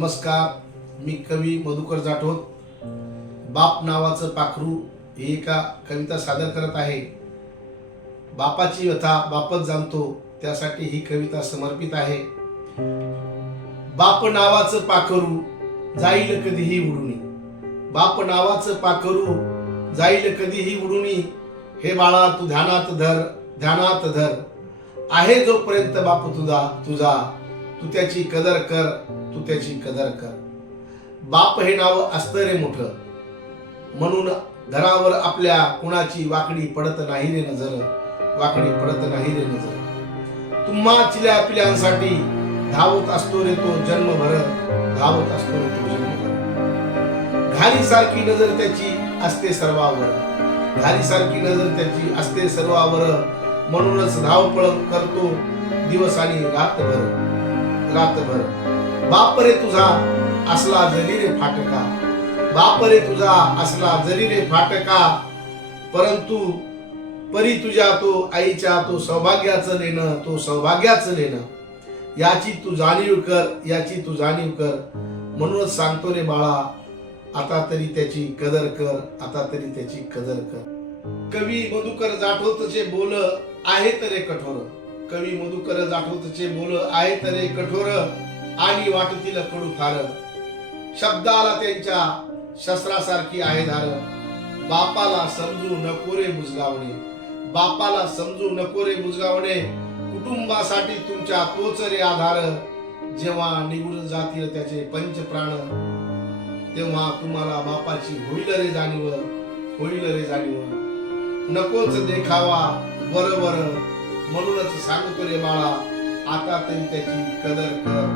नमस्कार, मी कवी मधुकर जाटोत. बाप नावाचं पाखरू ही एका कविता सादर करत आहे. बापाची व्यथा बापच जाणतो, त्यासाठी ही कविता समर्पित आहे. बाप नावाचं पाखरू जाईल कधीही उडूनी, बाप नावाचं पाखरू जाईल कधीही उडूनी. हे बाळा तू ध्यानात धर, ध्यानात धर. आहे जोपर्यंत बाप तुझा तू त्याची कदर कर, तू त्याची कदर कर. बाप हे नाव असतं रे मोठं, म्हणून घरावर आपल्या कुणाची वाकडी पडत नाही रे नजर, वाकडी पडत नाही रे नजर. तुम्हा चिल्या पिल्यांसाठी धावत असतो रे तो जन्मभर, धावत असतो रे तो जन्मभर. घारी सारखी नजर त्याची असते सर्वावर, घारी सारखी नजर त्याची असते सर्वावर. म्हणूनच धावपळ करतो दिवस आणि रातभर, रातभर. बाप रे तुझा असला जरी रे फाटका, बाप रे तुझा असला जरी रे फाटका. परंतु परी तुझ्या तो आईच्या तो सौभाग्याचं लेणं, तो सौभाग्याचं लेणं. याची तू जाणीव कर, याची तू जाणीव कर. म्हणूनच सांगतो रे बाळा, आता तरी त्याची कदर कर, आता तरी त्याची कदर कर. कवी मधुकर जाटोतचे बोल आहेत रे कठोर, कवी मधुकर जाटोतचे बोल आहेत रे कठोर. आणि वाटतील कडू थार, शब्दाला त्यांच्या शस्त्रासारखी आहे धार. बापाला समजू नको रे बुजगावणे, बापाला समजू नको रे बुजगावणे. कुटुंबासाठी तुमच्या तोच रे आधार. जेव्हा निघून जातील त्याचे पंच प्राण, तेव्हा तुम्हाला बापाची होईल रे जाणीव, होईल रे जाणीव. नकोच देखावा वर वर, म्हणूनच सांगतो रे बाळा, आता तरी त्याची कदर कर,